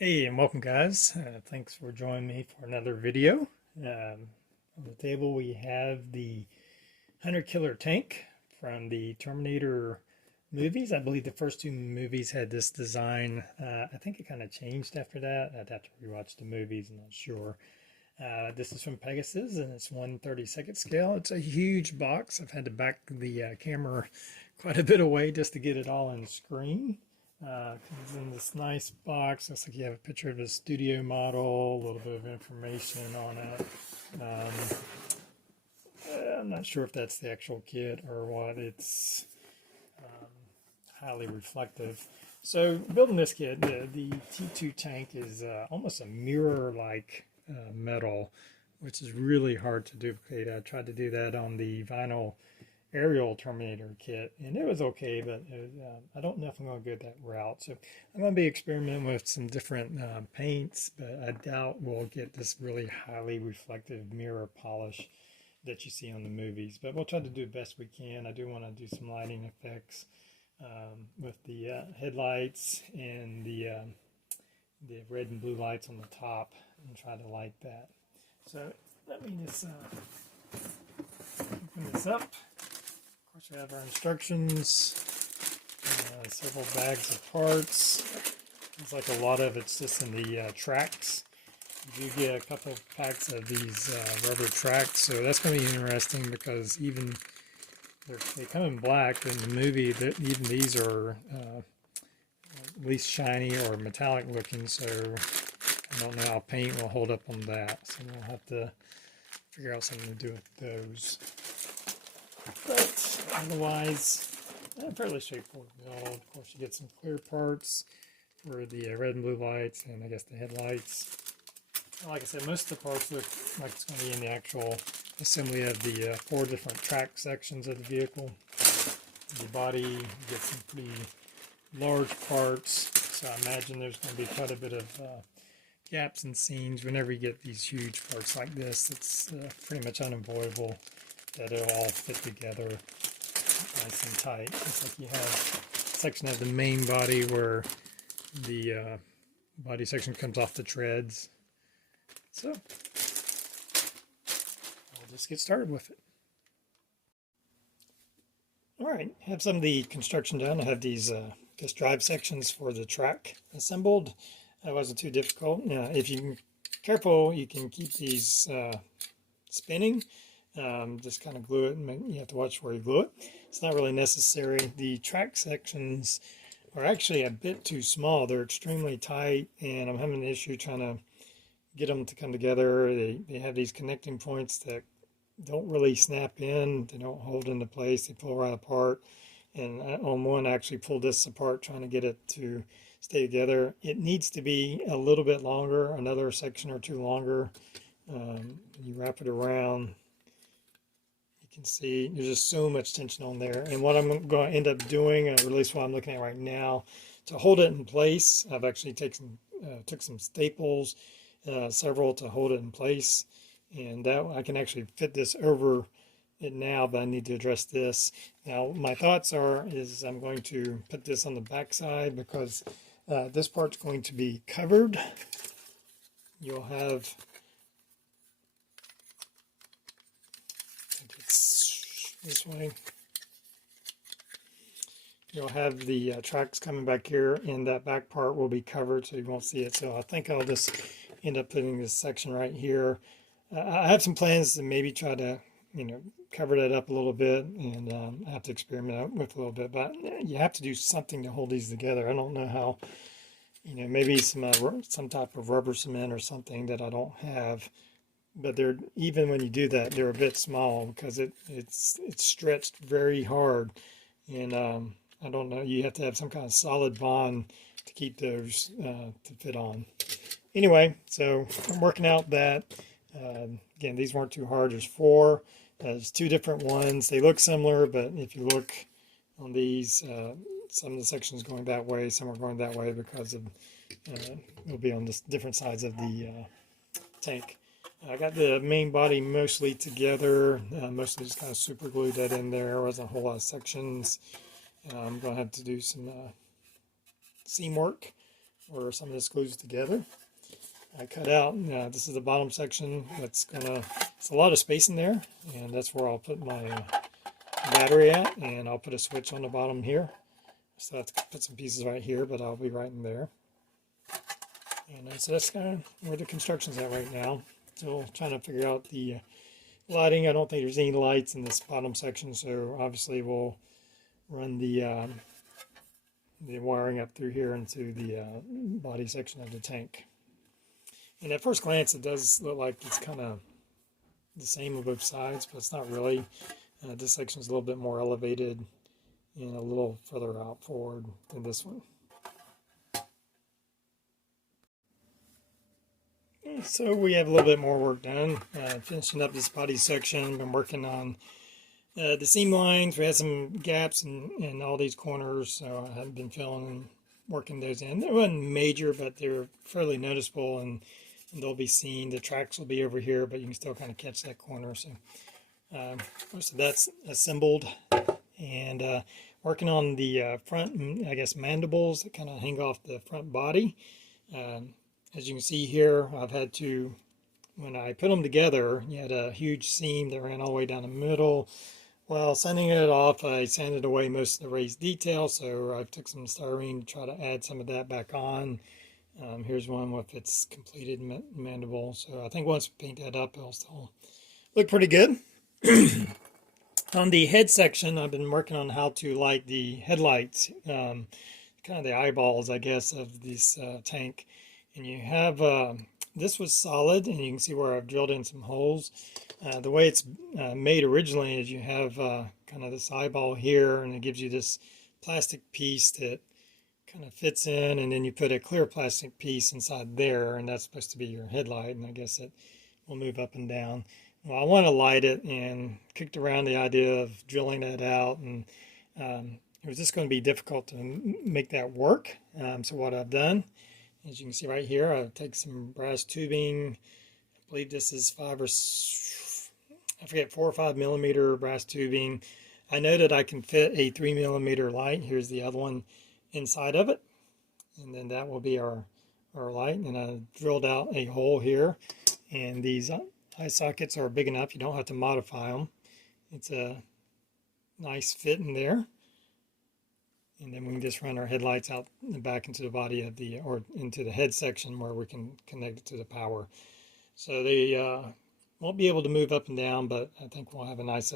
Hey, and welcome, guys. Thanks for joining me for another video. On the table, we have the Hunter Killer tank from the Terminator movies. I believe the first two movies had this design. I think it kind of changed after that. I'd have to rewatch the movies, I'm not sure. This is from Pegasus, and it's 1/32 scale. It's a huge box. I've had to back the camera quite a bit away just to get it all on screen. Comes in this nice box. Looks like you have a picture of a studio model, a little bit of information on it. I'm not sure if that's the actual kit or what. It's highly reflective. So building this kit, the T2 tank is almost a mirror-like metal, which is really hard to duplicate. I tried to do that on the vinyl aerial Terminator kit, and it was okay, but I don't know if I'm going to go that route. So I'm going to be experimenting with some different paints, but I doubt we'll get this really highly reflective mirror polish that you see on the movies. But we'll try to do the best we can. I do want to do some lighting effects with the headlights and the red and blue lights on the top, and try to light that. So let me just open this up. Of course, we have our instructions, several bags of parts. Looks like a lot of it's just in the tracks. You do get a couple of packs of these rubber tracks, so that's going to be interesting because even they come in black in the movie. Even these are at least shiny or metallic looking, so I don't know how paint will hold up on that. So we'll have to figure out something to do with those. But otherwise, fairly straightforward build. Of course, you get some clear parts for the red and blue lights, and I guess the headlights. Like I said, most of the parts look like it's going to be in the actual assembly of the 4 different track sections of the vehicle. The body, you get some pretty large parts, so I imagine there's going to be quite a bit of gaps and seams. Whenever you get these huge parts like this, it's pretty much unavoidable that it'll all fit together nice and tight. It's like you have a section of the main body where the body section comes off the treads. So I'll just get started with it. All right, have some of the construction done. I have these just drive sections for the track assembled. That wasn't too difficult. Now, if you're careful, you can keep these spinning. Just kind of glue it, and you have to watch where you glue it. It's not really necessary. The track sections are actually a bit too small. They're extremely tight, and I'm having an issue trying to get them to come together. They have these connecting points that don't really snap in. They don't hold into place. They pull right apart. And on one, I actually pulled this apart trying to get it to stay together. It needs to be a little bit longer, another section or two longer. You wrap it around. You can see there's just so much tension on there. And what I'm going to end up doing, or at least what I'm looking at right now, to hold it in place, I've actually took some staples, several to hold it in place, and that I can actually fit this over it now, but I need to address this. Now my thoughts is I'm going to put this on the back side because this part's going to be covered. You'll have, I think it's this way, you'll have the tracks coming back here, and that back part will be covered so you won't see it. So I think I'll just end up putting this section right here. I have some plans to maybe try to, cover that up a little bit, and I have to experiment with a little bit, but you have to do something to hold these together. I don't know how, maybe some type of rubber cement or something that I don't have, but they're, even when you do that, they're a bit small because it's stretched very hard, and I don't know, you have to have some kind of solid bond to keep those to fit on. Anyway, so I'm working out that. Again, these weren't too hard. There's 4. There's 2 different ones. They look similar, but if you look on these, some of the sections going that way, some are going that way because of it'll be on this different sides of the tank. I got the main body mostly together. Mostly just kind of super glued that in there. There wasn't a whole lot of sections. I'm going to have to do some seam work where some of this glues together. I cut out, this is the bottom section. It's a lot of space in there, and that's where I'll put my battery at, and I'll put a switch on the bottom here. So I have to put some pieces right here, but I'll be right in there. And so that's kind of where the construction's at right now. Still trying to figure out the lighting. I don't think there's any lights in this bottom section, so obviously we'll run the wiring up through here into the body section of the tank. And at first glance, it does look like it's kind of the same on both sides, but it's not really. This section is a little bit more elevated and a little further out forward than this one. So we have a little bit more work done. Finishing up this body section. Been working on the seam lines. We had some gaps in all these corners, so I haven't been filling and working those in. They weren't major, but they were fairly noticeable, and they'll be seen. The tracks will be over here, but you can still kind of catch that corner. So most of that's assembled, and working on the front, I guess, mandibles that kind of hang off the front body. As you can see here, I've had to, when I put them together, you had a huge seam that ran all the way down the middle. Well, sanding it off, I sanded away most of the raised detail, so I took some styrene to try to add some of that back on. Here's one with its completed mandible, so I think once we paint that up, it'll still look pretty good. On the head section, I've been working on how to light the headlights, kind of the eyeballs, I guess, of this tank. And you have, this was solid, and you can see where I've drilled in some holes. The way it's made originally is you have kind of this eyeball here, and it gives you this plastic piece that kind of fits in, and then you put a clear plastic piece inside there, and that's supposed to be your headlight, and I guess it will move up and down. Well, I want to light it, and kicked around the idea of drilling that out, and it was just going to be difficult to make that work. So what I've done, as you can see right here, I've taken some brass tubing. I believe this is 4 or 5 millimeter brass tubing. I know that I can fit a 3 millimeter light. Here's the other one inside of it, and then that will be our light. And I drilled out a hole here, and these eye sockets are big enough you don't have to modify them. It's a nice fit in there. And then we can just run our headlights out and back into the body of the, or into the head section where we can connect it to the power. So they won't be able to move up and down, but I think we'll have a nice,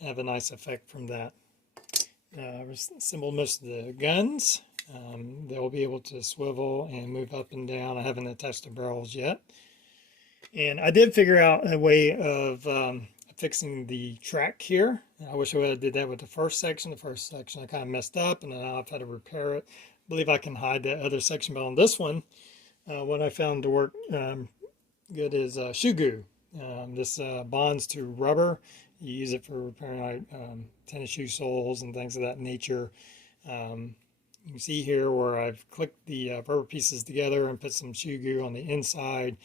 have a nice effect from that. Assembled most of the guns. They'll be able to swivel and move up and down. I haven't attached the barrels yet. And I did figure out a way of fixing the track here. I wish I would have did that with the first section. The first section I kind of messed up, and then I've had to repair it. I believe I can hide that other section, but on this one, what I found to work good is shoe goo. This bonds to rubber. You use it for repairing like tennis shoe soles and things of that nature. You can see here where I've clicked the rubber pieces together and put some shoe goo on the inside,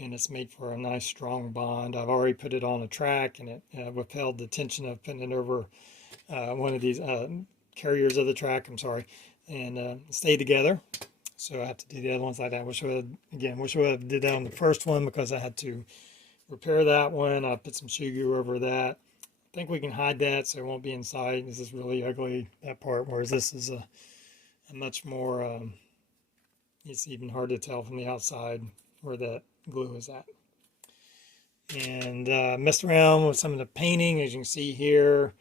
and it's made for a nice strong bond. I've already put it on a track, and it withheld the tension of putting it over one of these carriers of the track, and stay together. So I have to do the other ones like that. Wish I would have did that on the first one because I had to repair that one. I put some shoe goo over that. I think we can hide that so it won't be inside. This is really ugly, that part, whereas this is a much more, it's even hard to tell from the outside where that glue is at. And messed around with some of the painting, as you can see here.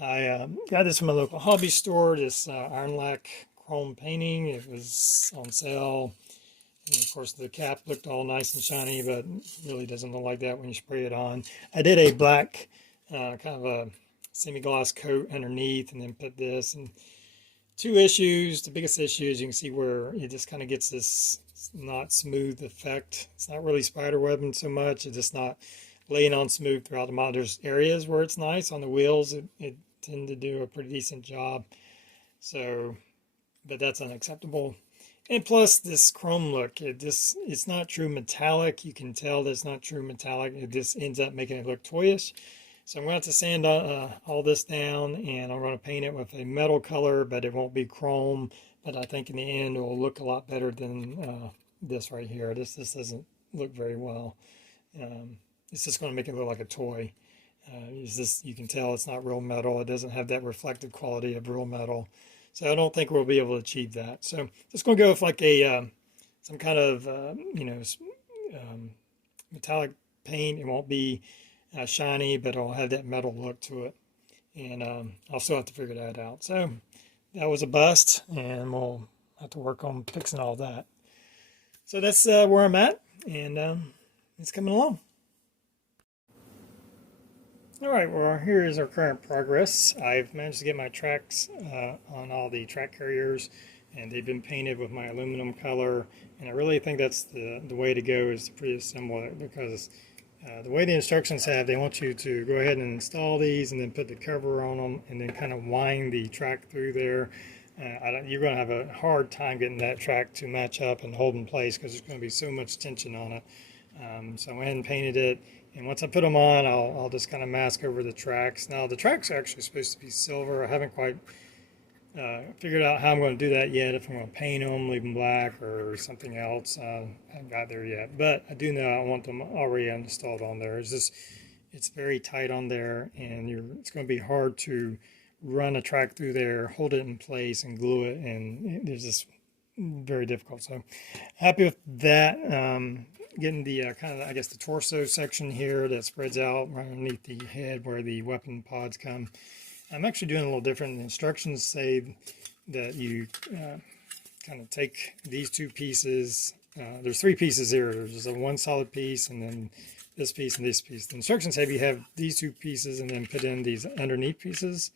I got this from a local hobby store, this iron lac chrome painting. It was on sale, and of course the cap looked all nice and shiny, but really doesn't look like that when you spray it on. I did a black kind of a semi-gloss coat underneath, and then put this. And two issues. The biggest issue is you can see where it just kind of gets this not smooth effect. It's not really spider webbing so much. It's just not laying on smooth throughout the model. There's areas where it's nice. On the wheels, it tend to do a pretty decent job. So, but that's unacceptable. And plus this chrome look, it's not true metallic. You can tell that it's not true metallic. It just ends up making it look toyish. So I'm going to have to sand all this down, and I'm going to paint it with a metal color, but it won't be chrome. but I think in the end it will look a lot better than this right here. This doesn't look very well. It's just going to make it look like a toy. You can tell it's not real metal. It doesn't have that reflective quality of real metal. So I don't think we'll be able to achieve that. So just going to go with like a some kind of metallic paint. It won't be shiny, but it'll have that metal look to it. And I'll still have to figure that out. So that was a bust, and we'll have to work on fixing all that. So that's where I'm at, and it's coming along. All right, well, here is our current progress. I've managed to get my tracks on all the track carriers, and they've been painted with my aluminum color. And I really think that's the way to go, is to pre-assemble it, because the way the instructions have, they want you to go ahead and install these and then put the cover on them and then kind of wind the track through there. You're going to have a hard time getting that track to match up and hold in place because there's going to be so much tension on it. So I went ahead and painted it, and once I put them on, I'll just kind of mask over the tracks. Now the tracks are actually supposed to be silver. I haven't quite figured out how I'm going to do that yet, if I'm going to paint them, leave them black, or something else. I haven't got there yet, but I do know I want them already installed on there. It's very tight on there, and it's going to be hard to run a track through there, hold it in place, and glue it, and it's just very difficult. So happy with that. Getting the kind of, I guess, the torso section here that spreads out right underneath the head where the weapon pods come. I'm actually doing a little different. The instructions say that you kind of take these two pieces. There's three pieces here. There's a one solid piece, and then this piece and this piece. The instructions say you have these two pieces and then put in these underneath pieces.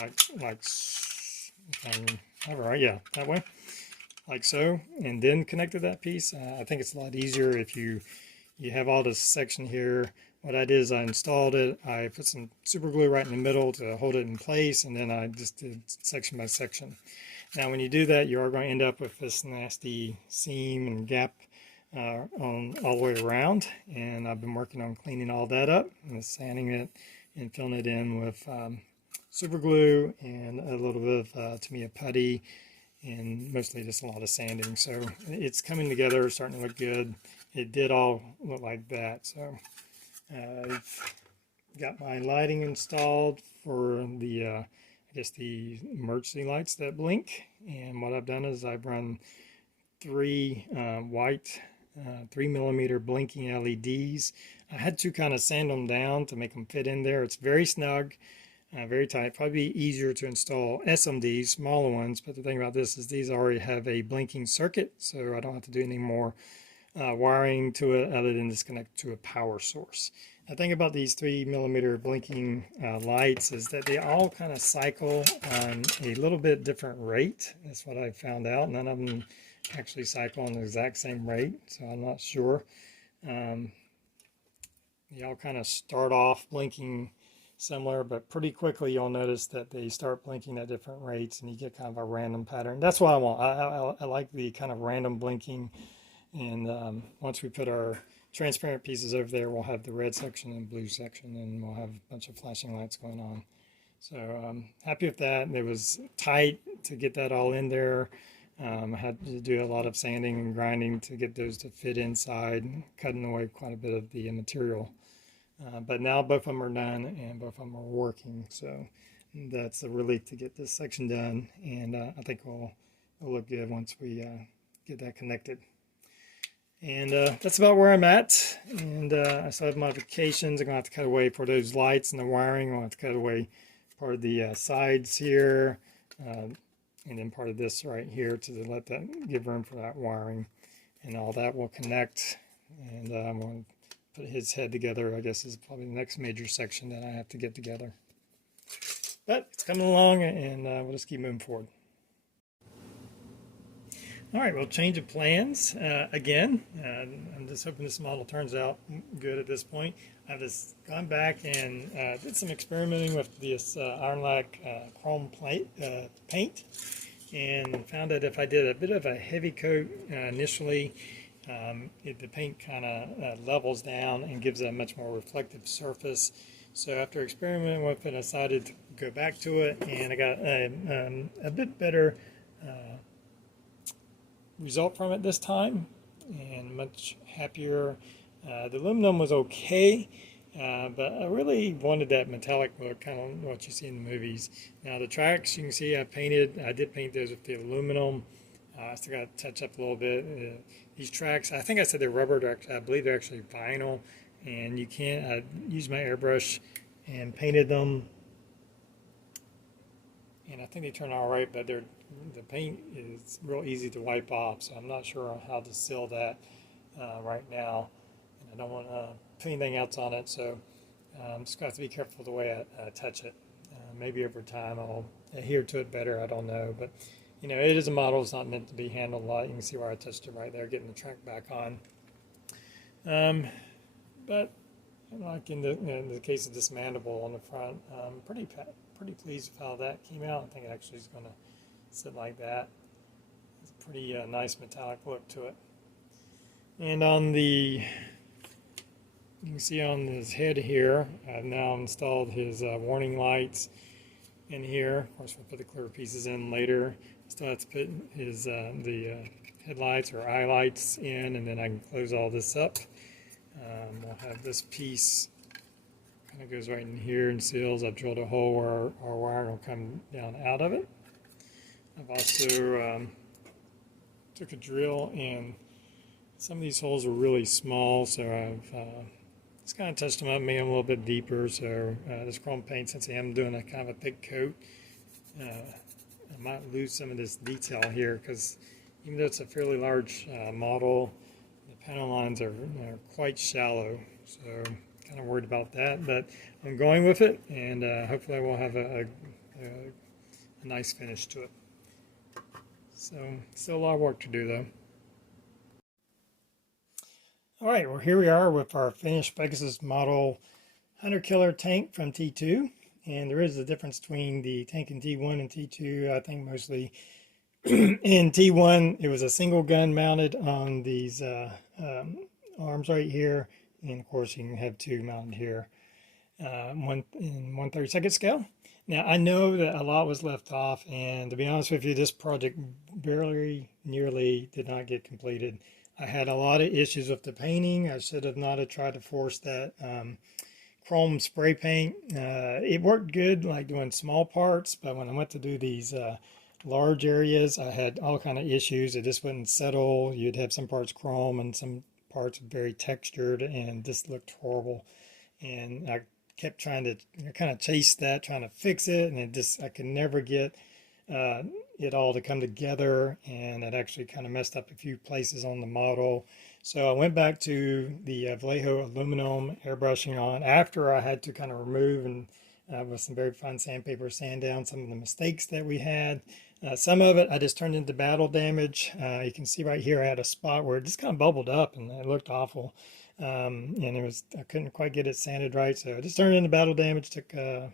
Like yeah, that way. Like so, and then connect to that piece. I think it's a lot easier if you have all this section here. What I did is I installed it, I put some super glue right in the middle to hold it in place, and then I just did section by section. Now when you do that, you are going to end up with this nasty seam and gap on all the way around, and I've been working on cleaning all that up and sanding it and filling it in with super glue and a little bit of Tamiya putty, and mostly just a lot of sanding. So it's coming together, starting to look good. It did all look like that. So I've got my lighting installed for the I guess the emergency lights that blink, and what I've done is I've run three white 3mm blinking LEDs. I had to kind of sand them down to make them fit in there. It's very snug, very tight. Probably easier to install SMDs, smaller ones, but the thing about this is these already have a blinking circuit, so I don't have to do any more wiring to it other than disconnect to a power source. The thing about these 3mm blinking lights is that they all kind of cycle on a little bit different rate. That's what I found out. None of them actually cycle on the exact same rate, so I'm not sure. They all kind of start off blinking similar, but pretty quickly you'll notice that they start blinking at different rates, and you get kind of a random pattern. That's what I want. I like the kind of random blinking. And once we put our transparent pieces over there, we'll have the red section and blue section, and we'll have a bunch of flashing lights going on. So I'm happy with that. It was tight to get that all in there. I had to do a lot of sanding and grinding to get those to fit inside, cutting away quite a bit of the material. But now both of them are done, and both of them are working. So that's a relief to get this section done, and I think it'll look good once we get that connected. And that's about where I'm at. And I still have modifications. I'm going to have to cut away for those lights and the wiring. I'm going to have to cut away part of the sides here, and then part of this right here to let that give room for that wiring. And all that will connect. And I'm going to put his head together. I guess is probably the next major section that I have to get together. But it's coming along, and we'll just keep moving forward. All right, well, change of plans again. I'm just hoping this model turns out good at this point. I've just gone back and did some experimenting with this Ironlac chrome paint, and found that if I did a bit of a heavy coat initially, the paint kind of levels down and gives a much more reflective surface. So after experimenting with it, I decided to go back to it, and I got a bit better result from it this time, and much happier. The aluminum was okay, but I really wanted that metallic look, kind of what you see in the movies. Now the tracks, you can see I did paint those with the aluminum. I still got to touch up a little bit. These tracks, I think I said they're rubber, I believe they're actually vinyl, and you can't, I used my airbrush and painted them, and I think they turn out all right, but the paint is real easy to wipe off, so I'm not sure how to seal that right now, and I don't want to put anything else on it, so I'm just going to have to be careful the way I touch it. Maybe over time I'll adhere to it better, I don't know, but you know, it is a model, it's not meant to be handled a lot. You can see where I touched it right there, getting the track back on. But like in the case of this mandible on the front, I'm pretty pleased with how that came out. I think it actually is going to sit like that. It's a pretty nice metallic look to it. And on the, you can see on his head here, I've now installed his warning lights in here. Of course, we'll put the clear pieces in later. Still have to put his the headlights or eye lights in, and then I can close all this up. We'll have this piece kind of goes right in here and seals. I've drilled a hole where our wire will come down out of it. I've also took a drill, and some of these holes are really small, so I've just kind of touched them up, made them a little bit deeper. So this chrome paint, since I am doing a kind of a thick coat, I might lose some of this detail here, because even though it's a fairly large model, the panel lines are quite shallow, so I'm kind of worried about that, but I'm going with it, and hopefully I will have a nice finish to it. So still a lot of work to do though. Alright, well here we are with our finished Pegasus model Hunter Killer tank from T2. And there is a difference between the tank in T1 and T2. I think mostly in T1 it was a single gun mounted on these arms right here, and of course you can have two mounted here, one in 1/32 scale. Now I know that a lot was left off, and to be honest with you, this project nearly did not get completed. I had a lot of issues with the painting. I should have not have tried to force that chrome spray paint. It worked good like doing small parts, but when I went to do these large areas, I had all kind of issues. It just wouldn't settle. You'd have some parts chrome and some parts very textured, and this looked horrible. And I kept trying to kind of chase that, trying to fix it, and I could never get it all to come together, and it actually kind of messed up a few places on the model. So I went back to the Vallejo aluminum airbrushing on after I had to kind of remove and with some very fine sandpaper sand down some of the mistakes that we had. Some of it I just turned into battle damage. You can see right here I had a spot where it just kind of bubbled up and it looked awful. And I couldn't quite get it sanded right, so I just turned it into battle damage. Took an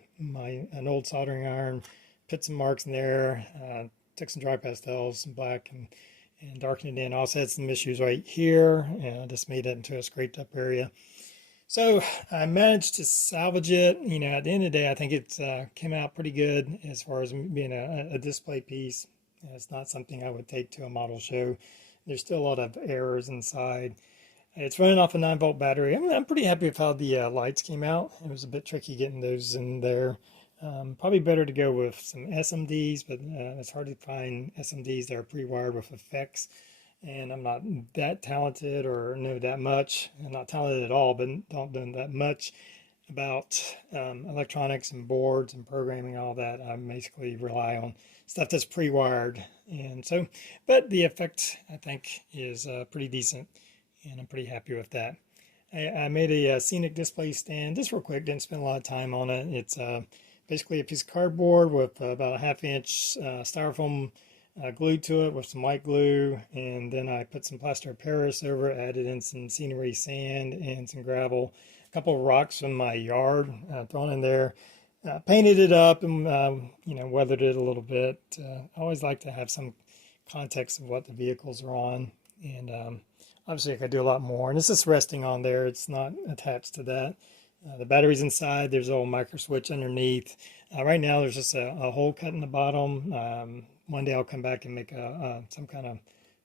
old soldering iron, put some marks in there, took some dry pastels, some black, and darkened it in. Also had some issues right here, and I just made it into a scraped up area. So I managed to salvage it. You know, at the end of the day, I think it came out pretty good as far as being a display piece. It's not something I would take to a model show. There's still a lot of errors inside. It's running off a 9-volt battery. I'm pretty happy with how the lights came out. It was a bit tricky getting those in there. Probably better to go with some SMDs, but it's hard to find SMDs that are pre-wired with effects. And I'm not that talented or know that much. I'm not talented at all, but don't know that much about electronics and boards and programming, all that. I basically rely on stuff that's pre-wired. And so, but the effect I think is pretty decent, and I'm pretty happy with that. I made a scenic display stand just real quick, didn't spend a lot of time on it. It's basically a piece of cardboard with about a 1/2 inch styrofoam glued to it with some white glue, and then I put some plaster of Paris over it, added in some scenery sand and some gravel, a couple of rocks from my yard thrown in there, painted it up, and weathered it a little bit. I always like to have some context of what the vehicles are on, and obviously I could do a lot more, and it's just resting on there. It's not attached to that. The battery's inside. There's a little micro switch underneath. Right now there's just a hole cut in the bottom. One day I'll come back and make some kind of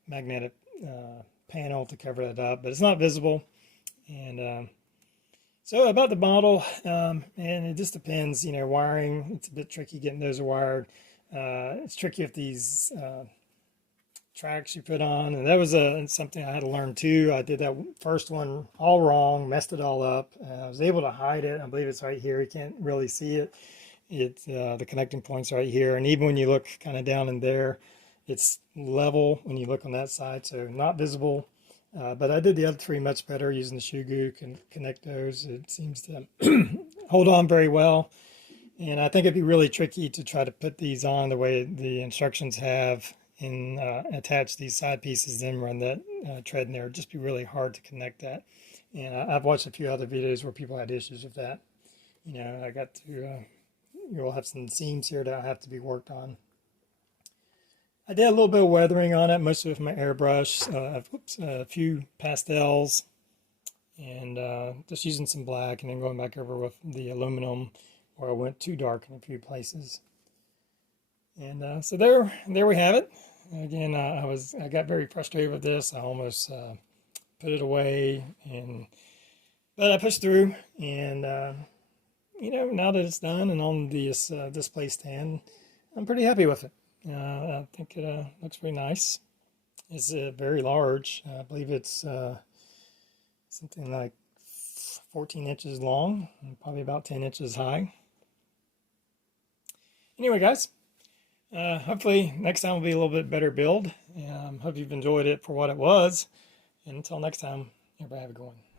magnetic panel to cover that up, but it's not visible. And so about the model, and it just depends, wiring. It's a bit tricky getting those wired. It's tricky with these tracks you put on, and that was something I had to learn too. I did that first one all wrong, messed it all up. I was able to hide it. I believe it's right here. You can't really see it. It's the connecting points right here, and even when you look kind of down in there, it's level when you look on that side, so not visible. But I did the other three much better using the shoe goo. Can connect those. It seems to hold on very well. And I think it'd be really tricky to try to put these on the way the instructions have and attach these side pieces, then run that tread in there. It'd just be really hard to connect that. And I've watched a few other videos where people had issues with that. I got to, you'll have some seams here that have to be worked on. I did a little bit of weathering on it, mostly with my airbrush, a few pastels, and just using some black, and then going back over with the aluminum where I went too dark in a few places. And so there we have it. Again, I got very frustrated with this. I almost put it away, but I pushed through, and now that it's done and on this display stand, I'm pretty happy with it. I think it looks pretty nice. It's very large. I believe it's something like 14 inches long and probably about 10 inches high. Anyway, guys, hopefully next time will be a little bit better build. Hope you've enjoyed it for what it was. And until next time, everybody have a good one.